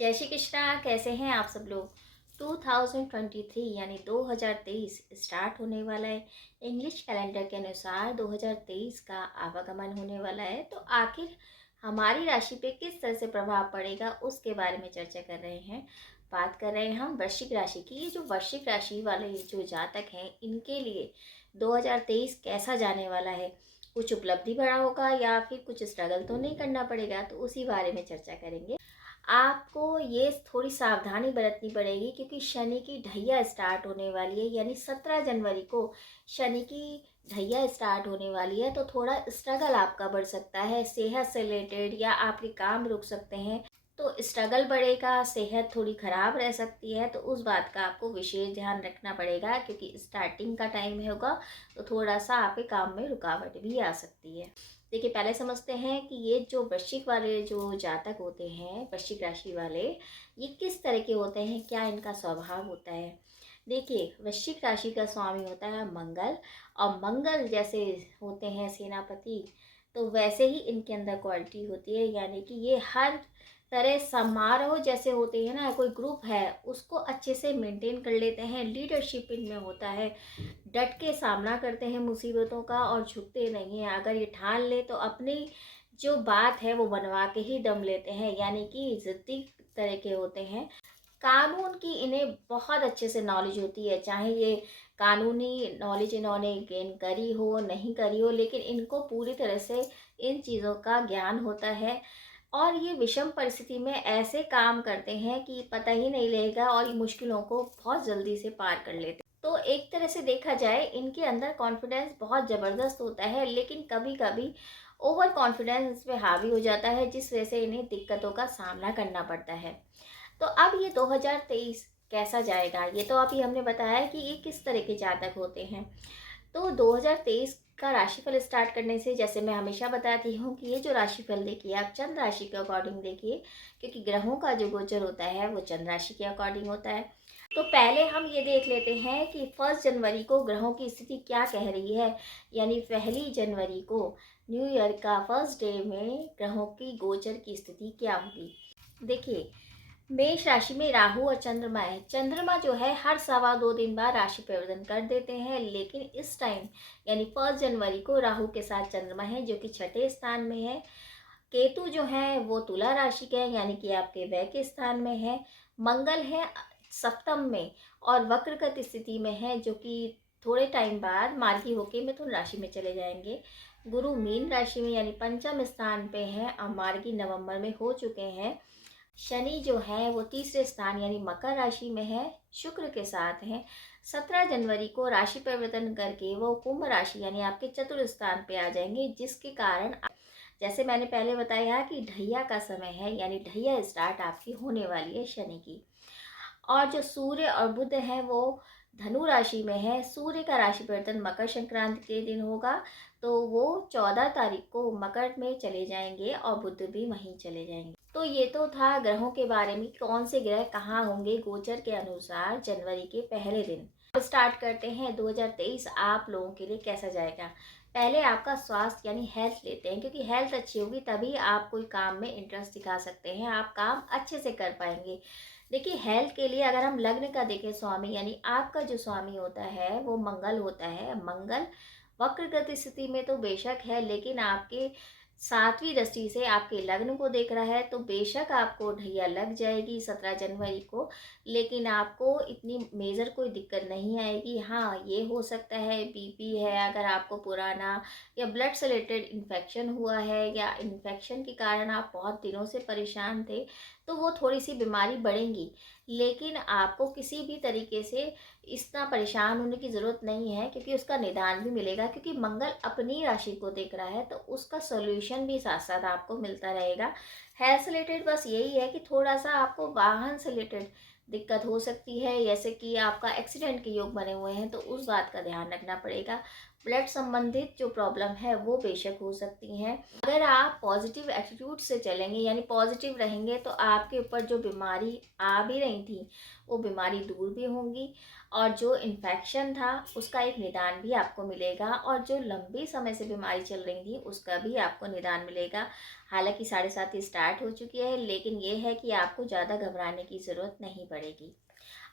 जय श्री कृष्णा। कैसे हैं आप सब लोग। 2023 यानी 2023 स्टार्ट होने वाला है। इंग्लिश कैलेंडर के अनुसार 2023 का आवागमन होने वाला है। तो आखिर हमारी राशि पे किस तरह से प्रभाव पड़ेगा उसके बारे में चर्चा कर रहे हैं। बात कर रहे हैं हम वृश्चिक राशि की। ये जो वृश्चिक राशि वाले जो जातक हैं इनके लिए 2023 कैसा जाने वाला है। कुछ उपलब्धि बड़ा होगा या फिर कुछ स्ट्रगल तो नहीं करना पड़ेगा, तो उसी बारे में चर्चा करेंगे। आपको ये थोड़ी सावधानी बरतनी पड़ेगी क्योंकि शनि की ढैया स्टार्ट होने वाली है, यानी 17 जनवरी को शनि की ढैया स्टार्ट होने वाली है। तो थोड़ा स्ट्रगल आपका बढ़ सकता है सेहत से रिलेटेड, या आपके काम रुक सकते हैं। तो स्ट्रगल बढ़ेगा, सेहत थोड़ी ख़राब रह सकती है। तो उस बात का आपको विशेष ध्यान रखना पड़ेगा क्योंकि स्टार्टिंग का टाइम होगा, तो थोड़ा सा आपके काम में रुकावट भी आ सकती है। देखिए, पहले समझते हैं कि ये जो वृश्चिक वाले जो जातक होते हैं, वृश्चिक राशि वाले, ये किस तरह के होते हैं, क्या इनका स्वभाव होता है। देखिए, वृश्चिक राशि का स्वामी होता है मंगल, और मंगल जैसे होते हैं सेनापति, तो वैसे ही इनके अंदर क्वालिटी होती है। यानी कि ये हर तरह समारोह जैसे होते हैं ना, कोई ग्रुप है उसको अच्छे से मेंटेन कर लेते हैं। लीडरशिप इनमें होता है, डट के सामना करते हैं मुसीबतों का और झुकते नहीं हैं। अगर ये ठान ले तो अपनी जो बात है वो बनवा के ही दम लेते हैं, यानी कि ज़िद्दी तरह के होते हैं। कानून की इन्हें बहुत अच्छे से नॉलेज होती है, चाहे ये कानूनी नॉलेज इन्होंने गेन करी हो नहीं करी हो, लेकिन इनको पूरी तरह से इन चीज़ों का ज्ञान होता है। और ये विषम परिस्थिति में ऐसे काम करते हैं कि पता ही नहीं लगेगा और ये मुश्किलों को बहुत जल्दी से पार कर लेते हैं। तो एक तरह से देखा जाए इनके अंदर कॉन्फिडेंस बहुत ज़बरदस्त होता है, लेकिन कभी कभी ओवर कॉन्फिडेंस इस पे हावी हो जाता है, जिस वजह से इन्हें दिक्कतों का सामना करना पड़ता है। तो अब ये 2023 कैसा जाएगा, ये तो अभी हमने बताया कि ये किस तरह के जातक होते हैं। तो 2023 का राशिफल स्टार्ट करने से, जैसे मैं हमेशा बताती हूँ कि ये जो राशिफल देखिए आप चंद्र राशि के अकॉर्डिंग देखिए, क्योंकि ग्रहों का जो गोचर होता है वो चंद्र राशि के अकॉर्डिंग होता है। तो पहले हम ये देख लेते हैं कि 1 जनवरी को ग्रहों की स्थिति क्या कह रही है। यानी 1 जनवरी को न्यू ईयर का फर्स्ट डे में ग्रहों की गोचर की स्थिति क्या होगी। देखिए, मेष राशि में राहु और चंद्रमा है। चंद्रमा जो है हर 2.25 दिन बाद राशि परिवर्तन कर देते हैं, लेकिन इस टाइम यानी 1 जनवरी को राहु के साथ चंद्रमा है जो कि छठे स्थान में है। केतु जो है वो तुला राशि के हैं, यानी कि आपके व्यय के स्थान में है। मंगल है सप्तम में और वक्रगत स्थिति में है, जो कि थोड़े टाइम बाद मार्गी होके मिथुन राशि में चले जाएंगे। गुरु मीन राशि में यानी पंचम स्थान पे है और मार्गी नवंबर में हो चुके हैं। शनि जो है वो तीसरे स्थान यानी मकर राशि में है, शुक्र के साथ है। 17 जनवरी को राशि परिवर्तन करके वो कुंभ राशि यानी आपके चतुर्थ स्थान पे आ जाएंगे, जिसके कारण जैसे मैंने पहले बताया कि ढैया का समय है, यानी ढैया स्टार्ट आपकी होने वाली है शनि की। और जो सूर्य और बुध है वो धनु राशि में है। सूर्य का राशि परिवर्तन मकर संक्रांति के दिन होगा, तो वो 14 तारीख को मकर में चले जाएंगे और बुध भी वहीं चले जाएंगे। तो ये तो था ग्रहों के बारे में, कौन से ग्रह कहाँ होंगे गोचर के अनुसार जनवरी के पहले दिन। अब स्टार्ट करते हैं 2023 आप लोगों के लिए कैसा जाएगा। पहले आपका स्वास्थ्य यानी हेल्थ लेते हैं, क्योंकि हेल्थ अच्छी होगी तभी आप कोई काम में इंटरेस्ट दिखा सकते हैं, आप काम अच्छे से कर पाएंगे। देखिए, हेल्थ के लिए अगर हम लग्न का देखें, स्वामी यानी आपका जो स्वामी होता है वो मंगल होता है। मंगल वक्रगत स्थिति में तो बेशक है, लेकिन आपके 7वीं दृष्टि से आपके लग्न को देख रहा है, तो बेशक आपको ढैया लग जाएगी 17 जनवरी को, लेकिन आपको इतनी मेजर कोई दिक्कत नहीं आएगी। हाँ, ये हो सकता है बीपी है अगर आपको पुराना, या ब्लड से रिलेटेड इन्फेक्शन हुआ है, या इन्फेक्शन के कारण आप बहुत दिनों से परेशान थे, तो वो थोड़ी सी बीमारी बढ़ेंगी। लेकिन आपको किसी भी तरीके से इतना परेशान होने की ज़रूरत नहीं है, क्योंकि उसका निदान भी मिलेगा, क्योंकि मंगल अपनी राशि को देख रहा है, तो उसका सॉल्यूशन भी साथ साथ आपको मिलता रहेगा। हेल्थ से रिलेटेड बस यही है कि थोड़ा सा आपको वाहन से रिलेटेड दिक्कत हो सकती है, जैसे कि आपका एक्सीडेंट के योग बने हुए हैं, तो उस बात का ध्यान रखना पड़ेगा। ब्लड संबंधित जो प्रॉब्लम है वो बेशक हो सकती हैं। अगर आप पॉजिटिव एटीट्यूड से चलेंगे यानी पॉजिटिव रहेंगे तो आपके ऊपर जो बीमारी आ भी रही थी वो बीमारी दूर भी होंगी, और जो इन्फेक्शन था उसका एक निदान भी आपको मिलेगा, और जो लंबी समय से बीमारी चल रही थी उसका भी आपको निदान मिलेगा। हालांकि 7:30 स्टार्ट हो चुकी है, लेकिन ये है कि आपको ज़्यादा घबराने की ज़रूरत नहीं पड़ेगी।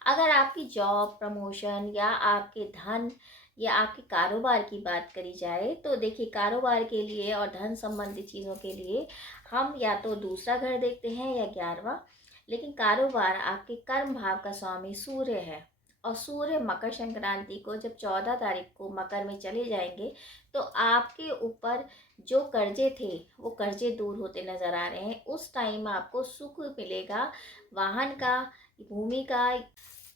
अगर आपकी जॉब, प्रमोशन या आपके धन या आपके कारोबार की बात करी जाए तो देखिए, कारोबार के लिए और धन संबंधी चीज़ों के लिए हम या तो दूसरा घर देखते हैं या 11वां। लेकिन कारोबार आपके कर्म भाव का स्वामी सूर्य है, और सूर्य मकर संक्रांति को जब 14 तारीख को मकर में चले जाएंगे तो आपके ऊपर जो कर्जे थे वो कर्जे दूर होते नजर आ रहे हैं। उस टाइम आपको सुख मिलेगा, वाहन का, भूमि का,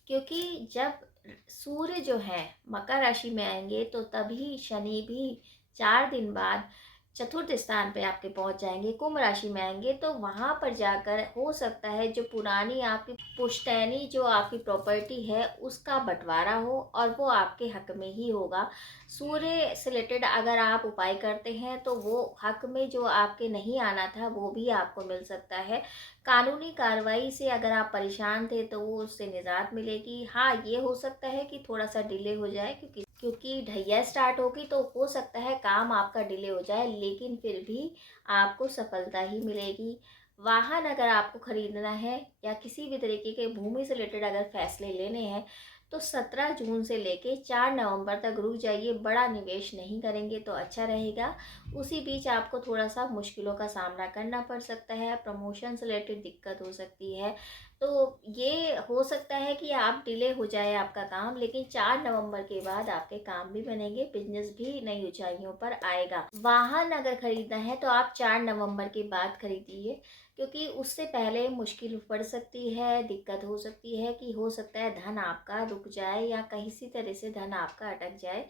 क्योंकि जब सूर्य जो है मकर राशि में आएंगे तो तभी शनि भी 4 दिन बाद चतुर्थ स्थान पे आपके पहुंच जाएंगे, कुंभ राशि में आएंगे। तो वहां पर जाकर हो सकता है जो पुरानी आपकी पुश्तैनी जो आपकी प्रॉपर्टी है उसका बंटवारा हो, और वो आपके हक में ही होगा। सूर्य से रिलेटेड अगर आप उपाय करते हैं तो वो हक में जो आपके नहीं आना था वो भी आपको मिल सकता है। कानूनी कार्रवाई से अगर आप परेशान थे तो वो उससे निजात मिलेगी। हाँ, ये हो सकता है कि थोड़ा सा डिले हो जाए, क्योंकि ढैया स्टार्ट होगी तो हो सकता है काम आपका डिले हो जाए, लेकिन फिर भी आपको सफलता ही मिलेगी। वाहन अगर आपको खरीदना है या किसी भी तरीके के भूमि से रिलेटेड अगर फैसले लेने हैं तो 17 जून से लेके 4 नवंबर तक रुक जाइए, बड़ा निवेश नहीं करेंगे तो अच्छा रहेगा। उसी बीच आपको थोड़ा सा मुश्किलों का सामना करना पड़ सकता है, प्रमोशन से रिलेटेड दिक्कत हो सकती है। तो ये हो सकता है कि आप डिले हो जाए आपका काम, लेकिन 4 नवंबर के बाद आपके काम भी बनेंगे, बिजनेस भी नई ऊंचाइयों पर आएगा। वाहन अगर खरीदना है तो आप 4 नवंबर के बाद खरीदिए, क्योंकि उससे पहले मुश्किल पड़ सकती है, दिक्कत हो सकती है कि हो सकता है धन आपका रुक जाए या किसी तरह से धन आपका अटक जाए,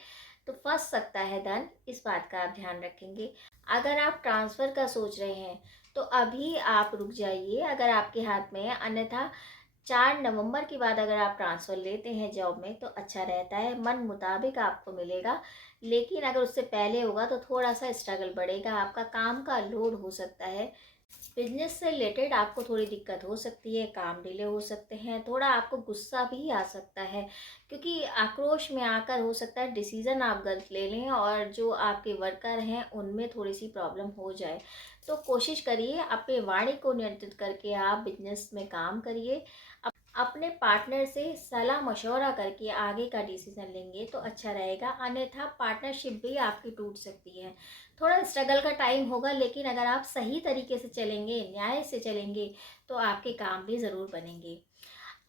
तो फंस सकता है धन, इस बात का आप ध्यान रखेंगे। अगर आप ट्रांसफ़र का सोच रहे हैं तो अभी आप रुक जाइए अगर आपके हाथ में है, अन्यथा 4 नवंबर के बाद अगर आप ट्रांसफ़र लेते हैं जॉब में तो अच्छा रहता है, मन मुताबिक आपको मिलेगा। लेकिन अगर उससे पहले होगा तो थोड़ा सा स्ट्रगल बढ़ेगा, आपका काम का लोड हो सकता है। बिजनेस से रिलेटेड आपको थोड़ी दिक्कत हो सकती है, काम डिले हो सकते हैं, थोड़ा आपको गुस्सा भी आ सकता है, क्योंकि आक्रोश में आकर हो सकता है डिसीज़न आप गलत ले लें और जो आपके वर्कर हैं उनमें थोड़ी सी प्रॉब्लम हो जाए। तो कोशिश करिए अपने वाणी को नियंत्रित करके आप बिजनेस में काम करिए। अपने पार्टनर से सलाह मशवरा करके आगे का डिसीजन लेंगे तो अच्छा रहेगा, अन्यथा पार्टनरशिप भी आपकी टूट सकती है। थोड़ा स्ट्रगल का टाइम होगा, लेकिन अगर आप सही तरीके से चलेंगे, न्याय से चलेंगे तो आपके काम भी ज़रूर बनेंगे।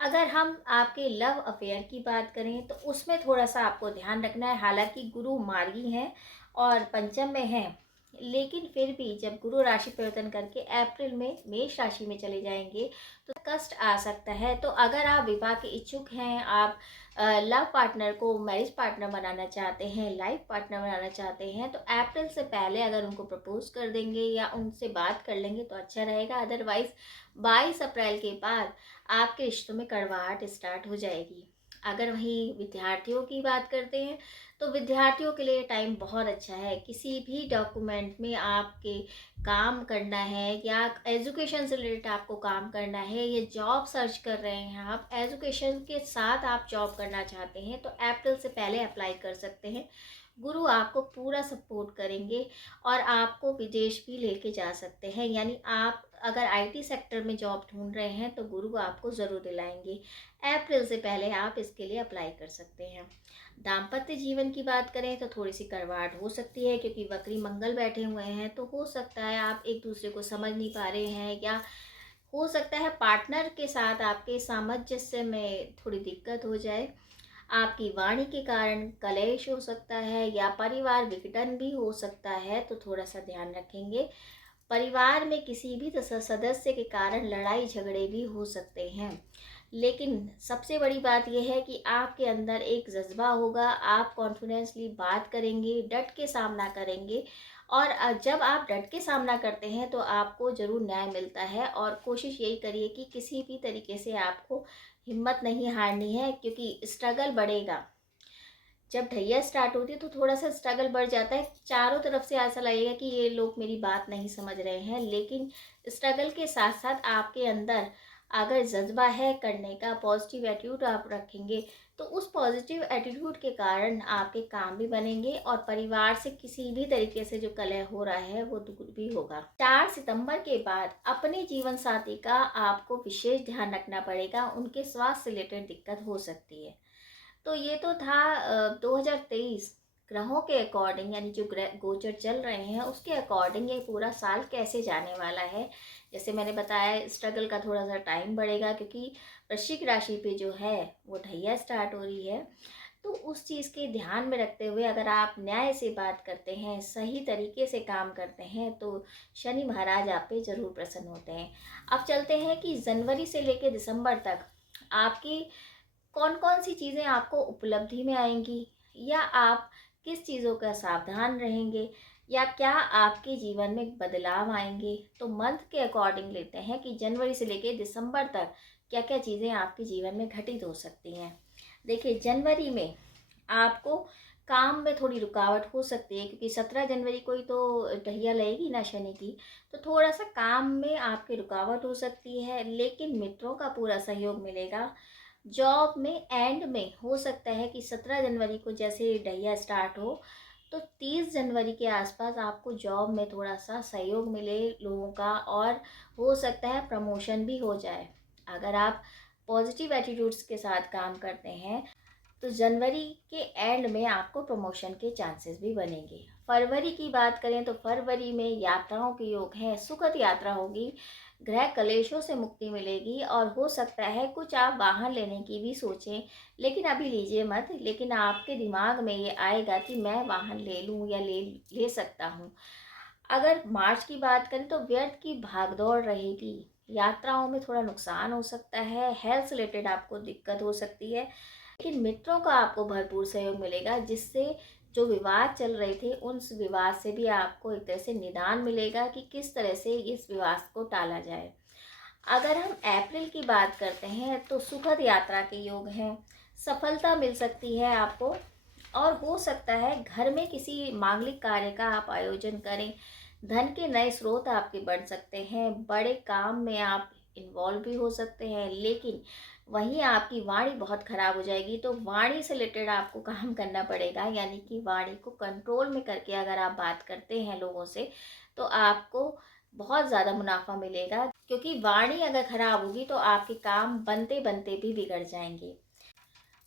अगर हम आपके लव अफेयर की बात करें तो उसमें थोड़ा सा आपको ध्यान रखना है। हालांकि गुरु मार्गी हैं और पंचम में हैं, लेकिन फिर भी जब गुरु राशि परिवर्तन करके अप्रैल में मेष राशि में चले जाएंगे तो कष्ट आ सकता है। तो अगर आप विवाह के इच्छुक हैं, आप लव पार्टनर को मैरिज पार्टनर बनाना चाहते हैं, लाइफ पार्टनर बनाना चाहते हैं, तो अप्रैल से पहले अगर उनको प्रपोज कर देंगे या उनसे बात कर लेंगे तो अच्छा रहेगा। अदरवाइज 22 अप्रैल के बाद आपके रिश्तों में कड़वाहट स्टार्ट हो जाएगी। अगर वहीं विद्यार्थियों की बात करते हैं तो विद्यार्थियों के लिए टाइम बहुत अच्छा है। किसी भी डॉक्यूमेंट में आपके काम करना है या एजुकेशन से रिलेटेड आपको काम करना है या जॉब सर्च कर रहे हैं, आप एजुकेशन के साथ आप जॉब करना चाहते हैं तो अप्रैल से पहले अप्लाई कर सकते हैं। गुरु आपको पूरा सपोर्ट करेंगे और आपको विदेश भी लेके जा सकते हैं। यानी आप अगर आईटी सेक्टर में जॉब ढूंढ रहे हैं तो गुरु आपको ज़रूर दिलाएंगे। अप्रैल से पहले आप इसके लिए अप्लाई कर सकते हैं। दाम्पत्य जीवन की बात करें तो थोड़ी सी कड़वाहट हो सकती है, क्योंकि वक्री मंगल बैठे हुए हैं, तो हो सकता है आप एक दूसरे को समझ नहीं पा रहे हैं, या हो सकता है पार्टनर के साथ आपके सामंजस्य में थोड़ी दिक्कत हो जाए। आपकी वाणी के कारण कलेश हो सकता है या परिवार विघटन भी हो सकता है, तो थोड़ा सा ध्यान रखेंगे। परिवार में किसी भी सदस्य के कारण लड़ाई झगड़े भी हो सकते हैं, लेकिन सबसे बड़ी बात यह है कि आपके अंदर एक जज्बा होगा, आप कॉन्फिडेंसली बात करेंगे, डट के सामना करेंगे, और जब आप डट के सामना करते हैं तो आपको ज़रूर न्याय मिलता है। और कोशिश यही करिए कि किसी भी तरीके से आपको हिम्मत नहीं हारनी है, क्योंकि स्ट्रगल बढ़ेगा। जब ढैया स्टार्ट होती है तो थोड़ा-सा स्ट्रगल बढ़ जाता है। चारों तरफ से ऐसा लगेगा कि ये लोग मेरी बात नहीं समझ रहे हैं, लेकिन स्ट्रगल के साथ-साथ आपके अंदर अगर जज़्बा है करने का, पॉज़िटिव एटीट्यूड आप रखेंगे, तो उस पॉज़िटिव एटीट्यूड के कारण आपके काम भी बनेंगे और परिवार से किसी भी तरीके से जो कलह हो रहा है, वो दूर भी होगा। 4 सितंबर के बाद अपने जीवन साथी का आपको विशेष ध्यान रखना पड़ेगा, उनके स्वास्थ्य से रिलेटेड दिक्कत हो सकती है। तो ये तो था 2023 ग्रहों के अकॉर्डिंग, यानी जो ग्रह गोचर चल रहे हैं उसके अकॉर्डिंग ये पूरा साल कैसे जाने वाला है। जैसे मैंने बताया, स्ट्रगल का थोड़ा सा टाइम बढ़ेगा क्योंकि वृश्चिक राशि पे जो है वो ढैया स्टार्ट हो रही है। तो उस चीज़ के ध्यान में रखते हुए अगर आप न्याय से बात करते हैं, सही तरीके से काम करते हैं, तो शनि महाराज आप पे ज़रूर प्रसन्न होते हैं। अब चलते हैं कि जनवरी से लेकर दिसंबर तक आपकी कौन कौन सी चीज़ें आपको उपलब्धि में आएंगी, या आप किस चीज़ों का सावधान रहेंगे, या क्या आपके जीवन में बदलाव आएंगे। तो मंथ के अकॉर्डिंग लेते हैं कि जनवरी से लेकर दिसंबर तक क्या क्या चीज़ें आपके जीवन में घटित हो सकती हैं। देखिए, जनवरी में आपको काम में थोड़ी रुकावट हो सकती है क्योंकि 17 जनवरी को ही तो टहिया लगेगी ना शनि की। तो थोड़ा सा काम में आपकी रुकावट हो सकती है, लेकिन मित्रों का पूरा सहयोग मिलेगा। जॉब में एंड में हो सकता है कि 17 जनवरी को जैसे डहिया स्टार्ट हो, तो 30 जनवरी के आसपास आपको जॉब में थोड़ा सा सहयोग मिले लोगों का, और हो सकता है प्रमोशन भी हो जाए। अगर आप पॉजिटिव एटीट्यूड्स के साथ काम करते हैं तो जनवरी के एंड में आपको प्रमोशन के चांसेस भी बनेंगे। फरवरी की बात करें तो फरवरी में यात्राओं के योग हैं, सुखद यात्रा होगी, ग्रह कलेशों से मुक्ति मिलेगी, और हो सकता है कुछ आप वाहन लेने की भी सोचें, लेकिन अभी लीजिए मत। लेकिन आपके दिमाग में ये आएगा कि मैं वाहन ले लूँ या ले ले सकता हूँ। अगर मार्च की बात करें तो व्यर्थ की भागदौड़ रहेगी, यात्राओं में थोड़ा नुकसान हो सकता है, हेल्थ से रिलेटेड आपको दिक्कत हो सकती है, लेकिन मित्रों का आपको भरपूर सहयोग मिलेगा, जिससे जो विवाद चल रहे थे उन विवाद से भी आपको एक तरह से निदान मिलेगा कि किस तरह से इस विवाद को टाला जाए। अगर हम अप्रैल की बात करते हैं तो सुखद यात्रा के योग हैं, सफलता मिल सकती है आपको, और हो सकता है घर में किसी मांगलिक कार्य का आप आयोजन करें। धन के नए स्रोत आपके बढ़ सकते हैं, बड़े काम में आप इन्वॉल्व भी हो सकते हैं, लेकिन वहीं आपकी वाणी बहुत खराब हो जाएगी। तो वाणी से रिलेटेड आपको काम करना पड़ेगा, यानी कि वाणी को कंट्रोल में करके अगर आप बात करते हैं लोगों से, तो आपको बहुत ज़्यादा मुनाफा मिलेगा, क्योंकि वाणी अगर खराब होगी तो आपके काम बनते बनते भी बिगड़ जाएंगे।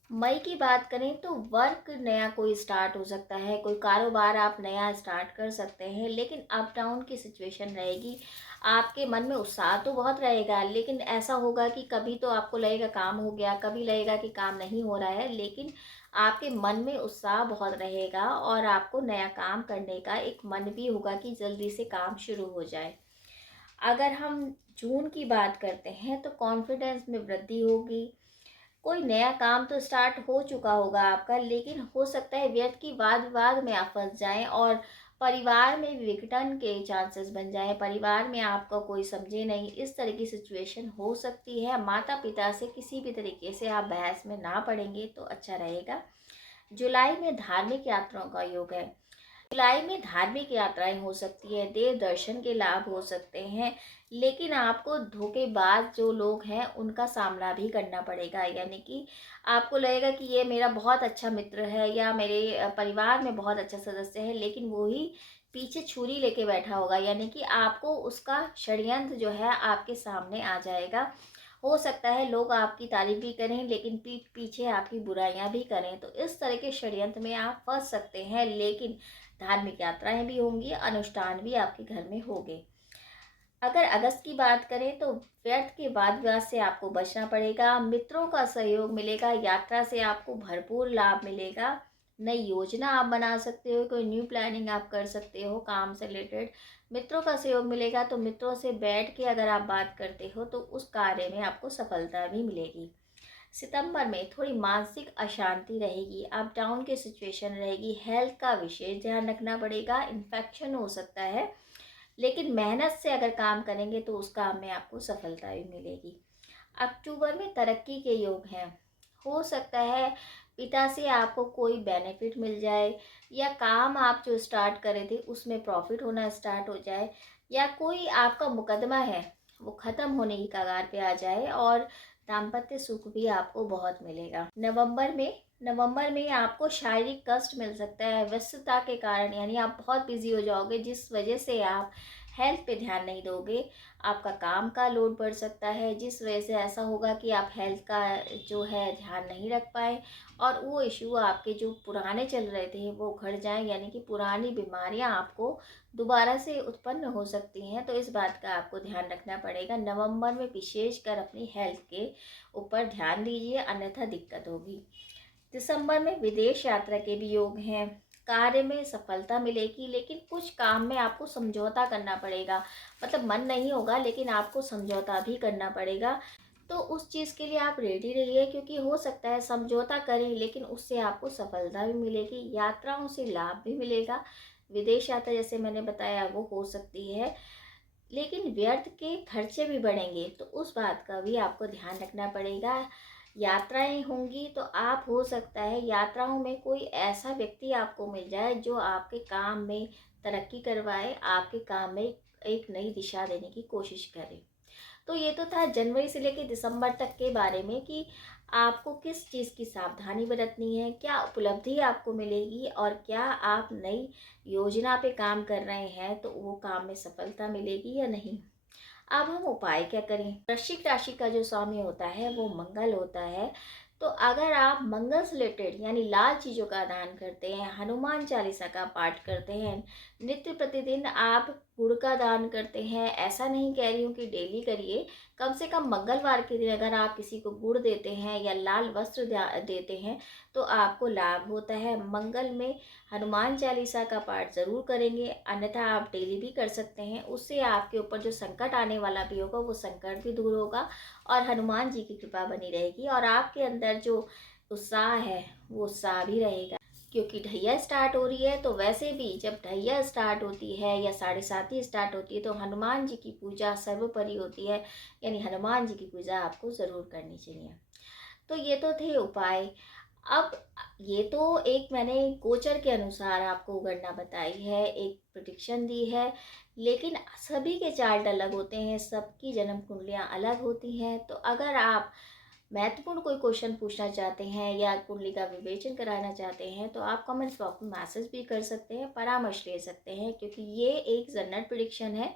मई की बात करें तो वर्क नया कोई स्टार्ट हो सकता है, कोई कारोबार आप नया स्टार्ट कर सकते हैं, लेकिन अप डाउन की सिचुएशन रहेगी। आपके मन में उत्साह तो बहुत रहेगा, लेकिन ऐसा होगा कि कभी तो आपको लगेगा काम हो गया, कभी लगेगा कि काम नहीं हो रहा है, लेकिन आपके मन में उत्साह बहुत रहेगा और आपको नया काम करने का एक मन भी होगा कि जल्दी से काम शुरू हो जाए। अगर हम जून की बात करते हैं तो कॉन्फिडेंस में वृद्धि होगी। कोई नया काम तो स्टार्ट हो चुका होगा आपका, लेकिन हो सकता है व्यर्थ की वाद विवाद में आप फंस जाएं और परिवार में विघटन के चांसेस बन जाएं, परिवार में आपको कोई समझे नहीं, इस तरह की सिचुएशन हो सकती है। माता पिता से किसी भी तरीके से आप बहस में ना पड़ेंगे तो अच्छा रहेगा। जुलाई में धार्मिक यात्राओं का योग है। जुलाई में धार्मिक यात्राएं हो सकती है, देव दर्शन के लाभ हो सकते हैं, लेकिन आपको धोखेबाज जो लोग हैं उनका सामना भी करना पड़ेगा। यानी कि आपको लगेगा कि ये मेरा बहुत अच्छा मित्र है या मेरे परिवार में बहुत अच्छा सदस्य है, लेकिन वो ही पीछे छुरी लेके बैठा होगा, यानी कि आपको उसका षड्यंत्र जो है आपके सामने आ जाएगा। हो सकता है लोग आपकी तारीफ भी करें, लेकिन पीठ पीछे आपकी बुराइयां भी करें, तो इस तरह के षड्यंत्र में आप फंस सकते हैं। लेकिन धार्मिक यात्राएं भी होंगी, अनुष्ठान भी आपके घर में होंगे। अगर अगस्त की बात करें तो व्यर्थ के वाद विवाद से आपको बचना पड़ेगा, मित्रों का सहयोग मिलेगा, यात्रा से आपको भरपूर लाभ मिलेगा, नई योजना आप बना सकते हो, कोई न्यू प्लानिंग आप कर सकते हो काम से रिलेटेड, मित्रों का सहयोग मिलेगा। तो मित्रों से बैठ के अगर आप बात करते हो तो उस कार्य में आपको सफलता भी मिलेगी। सितंबर में थोड़ी मानसिक अशांति रहेगी, अप डाउन की सिचुएशन रहेगी, हेल्थ का विशेष ध्यान रखना पड़ेगा, इन्फेक्शन हो सकता है, लेकिन मेहनत से अगर काम करेंगे तो उस काम में आपको सफलता भी मिलेगी। अक्टूबर में तरक्की के योग हैं, हो सकता है पिता से आपको कोई बेनिफिट मिल जाए, या काम आप जो स्टार्ट करे थे उसमें प्रॉफिट होना स्टार्ट हो जाए, या कोई आपका मुकदमा है वो ख़त्म होने की कगार पे आ जाए, और दाम्पत्य सुख भी आपको बहुत मिलेगा। नवंबर में आपको शारीरिक कष्ट मिल सकता है व्यस्तता के कारण, यानी आप बहुत बिजी हो जाओगे जिस वजह से आप हेल्थ पे ध्यान नहीं दोगे। आपका काम का लोड बढ़ सकता है जिस वजह से ऐसा होगा कि आप हेल्थ का जो है ध्यान नहीं रख पाए, और वो इशू आपके जो पुराने चल रहे थे वो उखड़ जाएं, यानी कि पुरानी बीमारियां आपको दोबारा से उत्पन्न हो सकती हैं। तो इस बात का आपको ध्यान रखना पड़ेगा। नवंबर में विशेषकर अपनी हेल्थ के ऊपर ध्यान दीजिए, अन्यथा दिक्कत होगी। दिसंबर में विदेश यात्रा के भी योग हैं। कार्य में सफलता मिलेगी, लेकिन कुछ काम में आपको समझौता करना पड़ेगा। मतलब मन नहीं होगा लेकिन आपको समझौता भी करना पड़ेगा। तो उस चीज़ के लिए आप रेडी रहिए, क्योंकि हो सकता है समझौता करें लेकिन उससे आपको सफलता भी मिलेगी, यात्राओं से लाभ भी मिलेगा। विदेश यात्रा जैसे मैंने बताया वो हो सकती है, लेकिन व्यर्थ के खर्चे भी बढ़ेंगे, तो उस बात का भी आपको ध्यान रखना पड़ेगा। यात्राएं होंगी तो आप, हो सकता है यात्राओं में कोई ऐसा व्यक्ति आपको मिल जाए जो आपके काम में तरक्की करवाए, आपके काम में एक नई दिशा देने की कोशिश करे। तो ये तो था जनवरी से लेकर दिसंबर तक के बारे में कि आपको किस चीज़ की सावधानी बरतनी है, क्या उपलब्धि आपको मिलेगी, और क्या आप नई योजना पे काम कर रहे हैं तो वो काम में सफलता मिलेगी या नहीं। अब हम उपाय क्या करें। वृश्चिक राशि का जो स्वामी होता है वो मंगल होता है। तो अगर आप मंगल से रिलेटेड यानी लाल चीज़ों का दान करते हैं, हनुमान चालीसा का पाठ करते हैं, नित्य प्रतिदिन आप गुड़ का दान करते हैं, ऐसा नहीं कह रही हूँ कि डेली करिए, कम से कम मंगलवार के दिन अगर आप किसी को गुड़ देते हैं या लाल वस्त्र देते हैं तो आपको लाभ होता है। मंगल में हनुमान चालीसा का पाठ ज़रूर करेंगे, अन्यथा आप डेली भी कर सकते हैं। उससे आपके ऊपर जो संकट आने वाला भी होगा वो संकट भी दूर होगा, और हनुमान जी की कृपा बनी रहेगी, और आपके अंदर जो उत्साह है वो उत्साह भी रहेगा। क्योंकि ढैया स्टार्ट हो रही है, तो वैसे भी जब ढैया स्टार्ट होती है या साढ़े साथी स्टार्ट होती है तो हनुमान जी की पूजा सर्वोपरि होती है, यानी हनुमान जी की पूजा आपको ज़रूर करनी चाहिए। तो ये तो थे उपाय। अब ये तो एक मैंने गोचर के अनुसार आपको गणना बताई है, एक प्रेडिक्शन दी है, लेकिन सभी के चार्ट अलग होते हैं, सबकी जन्म कुंडलियाँ अलग होती हैं। तो अगर आप महत्वपूर्ण कोई क्वेश्चन पूछना चाहते हैं या कुंडली का विवेचन कराना चाहते हैं तो आप कमेंट बॉक्स में मैसेज भी कर सकते हैं, परामर्श ले सकते हैं, क्योंकि ये एक जनरल प्रेडिक्शन है,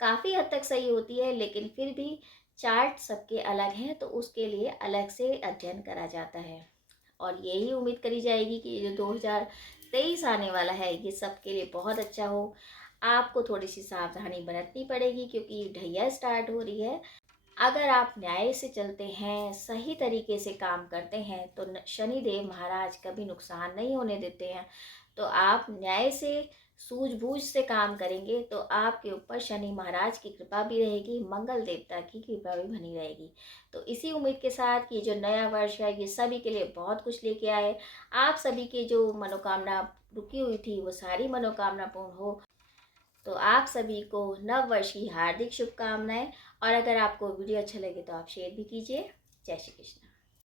काफ़ी हद तक सही होती है, लेकिन फिर भी चार्ट सबके अलग हैं तो उसके लिए अलग से अध्ययन करा जाता है। और यही उम्मीद करी जाएगी कि जो 2023 आने वाला है ये सबके लिए बहुत अच्छा हो। आपको थोड़ी सी सावधानी बरतनी पड़ेगी क्योंकि ढैया स्टार्ट हो रही है। अगर आप न्याय से चलते हैं, सही तरीके से काम करते हैं तो शनिदेव महाराज कभी नुकसान नहीं होने देते हैं। तो आप न्याय से, सूझबूझ से काम करेंगे तो आपके ऊपर शनि महाराज की कृपा भी रहेगी, मंगल देवता की कृपा भी बनी रहेगी। तो इसी उम्मीद के साथ कि जो नया वर्ष है ये सभी के लिए बहुत कुछ लेके आए, आप सभी की जो मनोकामना रुकी हुई थी वो सारी मनोकामना पूर्ण हो। तो आप सभी को नव वर्ष की हार्दिक शुभकामनाएं, और अगर आपको वीडियो अच्छा लगे तो आप शेयर भी कीजिए। जय श्री कृष्ण।